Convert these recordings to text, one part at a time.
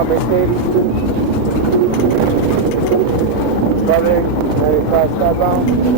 eastbound Mercedes. Southern 95 southbound.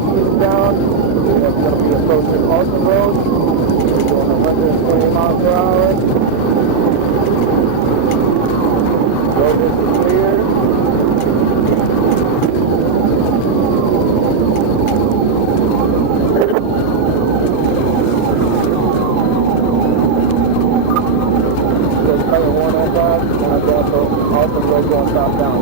Eastbound, we're going to be approaching Alton Road, going 120 miles per hour. Road is clear. Alton Road going southbound.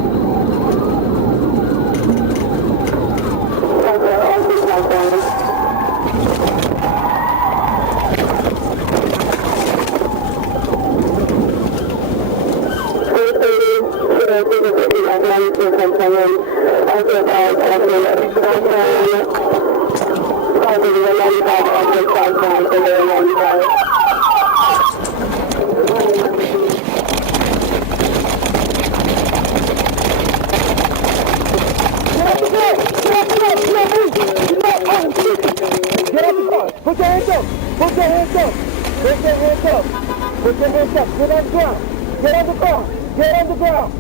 Put your hands up! Put your hands up! Put your hands up! Put your hands up! Get on the ground! Get on the ground! Get on the ground!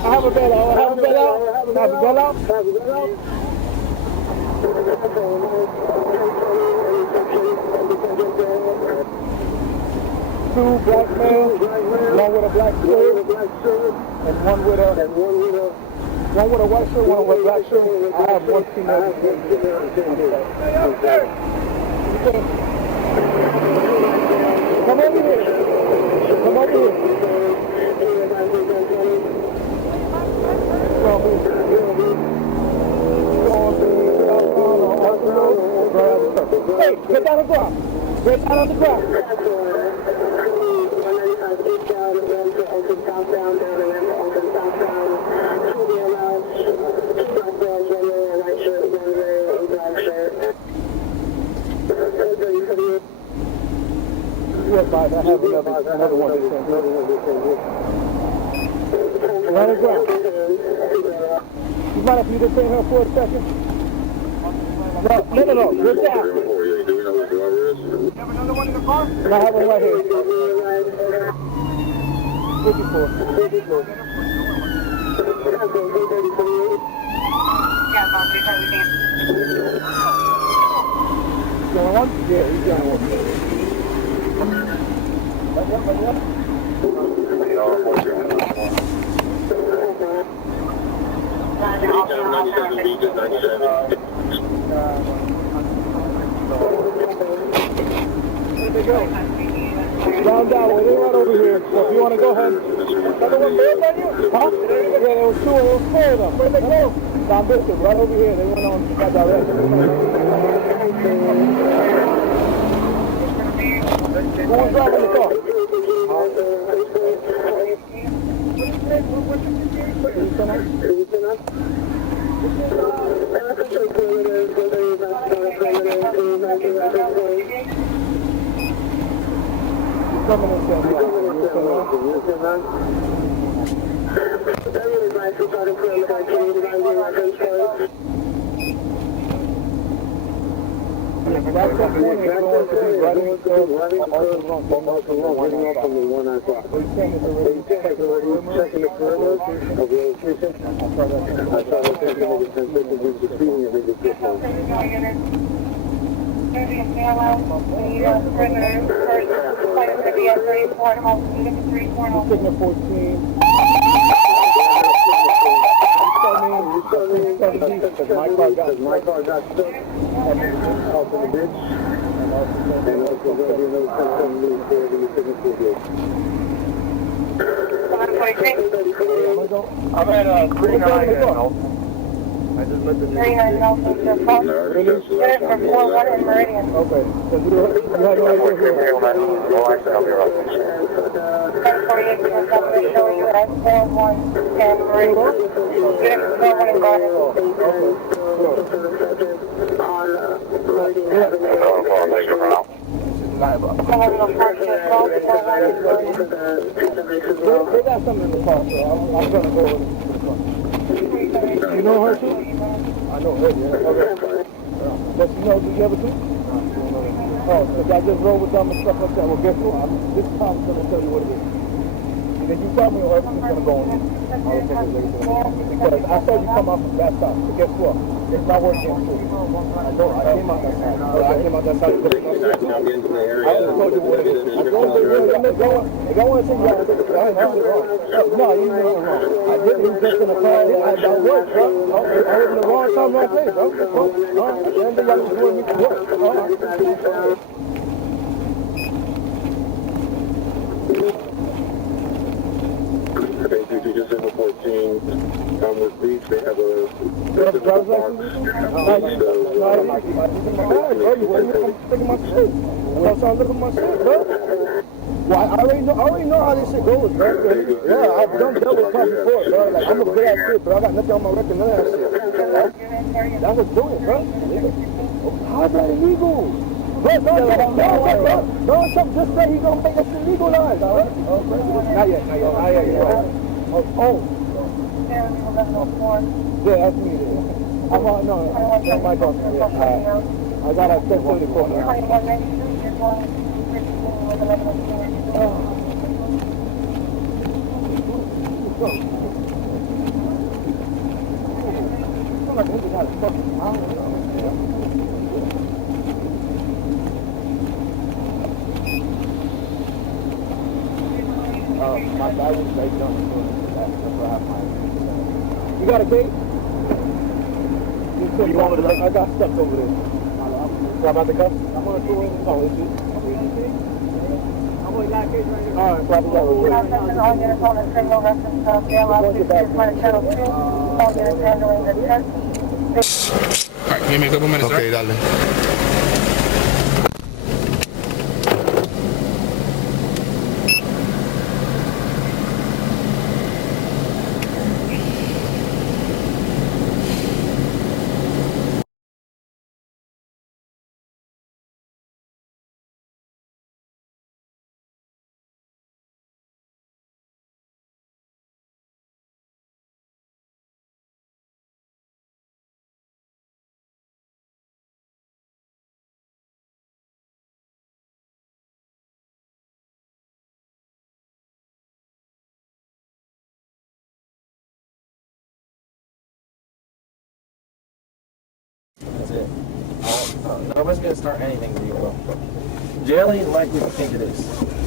I have a bell out. I have a bell out. I have a bell out. I have a bell out. Two black males, one with a black shirt, and one with a One with a white shirt, one with a black shirt. I have one female. Come over here. Come over here. Hey, get down on the ground. Get down on the ground. Alton southbound, down the ramp to Alton southbound. To the allowed, southbound, one way, a white shirt, one way, a black shirt. What, Bob? I have another one. Run it down. You mind if you just stay here for a second? No. Good down. Do we know who the driver is? You have another one in the car? I have one right here. 54. Yeah, about 317. Going on? Yeah, he's going on. Where'd they go? Down, well, they're right over here. So if you want to go ahead. Another one there by you? Huh? Yeah, there was two. There was four of them. Where'd they go? Down this way, right over here. They went on that direction. Who was driving the car? Coming in there. That's the one that's going to be running off from the 1 o'clock. We're checking the perimeter of the location. Signal 14. My car got stuck out in the ditch, and also going to be another system move forward in the signal 48. I've had 39 in Alton. I just let the 39 in Alton. Really? Did it for 4-1 in Meridian. Okay. So you had no idea here. I'll be right. 1048 is showing you at 4-1 in Meridian. Did it for 4-1 in Garden. They got something in the car, so I'm going to go with it. You know her too? I know her, yeah. Okay. But you know, do you ever too? Oh, because I just rode with them and stuff like that. Well, guess what? This time I'm going to tell you what it is. And then you tell me everything's going to go on. Because I saw you come out from that side. So guess what? It's not working too. I know, I came out that side. I came out that side. I just told you what it is. I told you what it is. If I want to say, I ain't nothing wrong. No, you ain't nothing wrong. I didn't. He was just in the car. I worked, bro. I was in the wrong time, wrong place, bro. The end of y'all was doing me to work. Basically, just in the 14, with Beach, they have a driver's license? Well, I already know how this shit goes, bro. Yeah, I've done double time before, bro. Like, I'm a good at shit, but I got nothing on my record, none of that shit. That's what's doing it, bro. How's that illegal? Bro, don't just say he's gonna make us illegalized, bro. Not yet. Oh. Yeah, that's me there. I'm on, no, that's my dog. Yeah, I got a 1034 now. My bag was baked on the floor. That's where I have mine. You got a case? You want me to I got stuff over there. Grab out the cup? I'm gonna throw in the car. I'm gonna got a case right here. Alright, probably got it. All units on a single reference of JLL 62 Channel 2. All units handling the test. Alright, give me a couple minutes. Okay, darling. That's it. Nobody's gonna start anything with you, bro. Jail ain't like we think it is.